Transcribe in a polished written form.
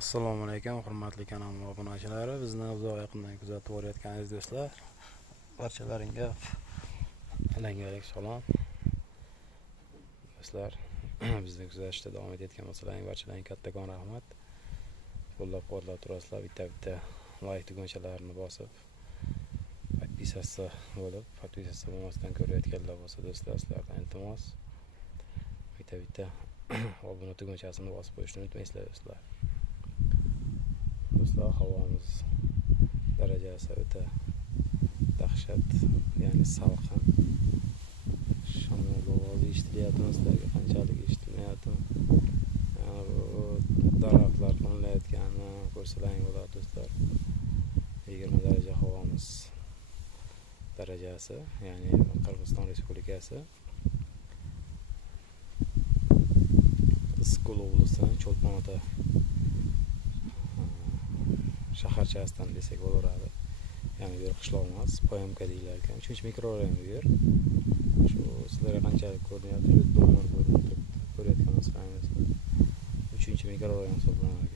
Assalomu alaykum, hurmatli kanal obunachilari. Bizni uzoq yaqindan kuzatib borayotganingiz do'stlar, barchalaringga alangalik salom. Do'stlar, bizni kuzatishda davom etayotgan bo'lsalaring barchalaringga kattakon rahmat. Qo'llab-quvvatlab turasizlar, bitta like tugunchalarini bosib, podpisatsiya bo'lib, podpisatsiya bo'lmasdan ko'rayotganlar bo'lsa do'stlar, sizlardan iltimos bitta obuna tugunchasini bosib qo'yishni unutmaysizlar do'stlar. Do'stlar, havomiz darajasi o'ta dahshat, ya'ni salqin. Shamol ovozi eshitilyapti, sizlarga qanchalik eshitilmayapti. Daraxtlar qimirlayotganini ko'rsalaring bo'ladi do'stlar. 20 daraja havomiz darajasi, ya'ni Qirg'iziston Respublikasi Issiqko'l oblasining Cho'lpon-ota shaharchasidan desak bo'laveradi. Ya'ni bu yer qishloq emas, poyamka deyilar ekan. 3-mikrorayon bu yer. Shu sizlarga qanchalik ko'rinyapti, shu do'mlar ko'rayotgan bo'lsangiz, 3-mikrorayon hisoblanadi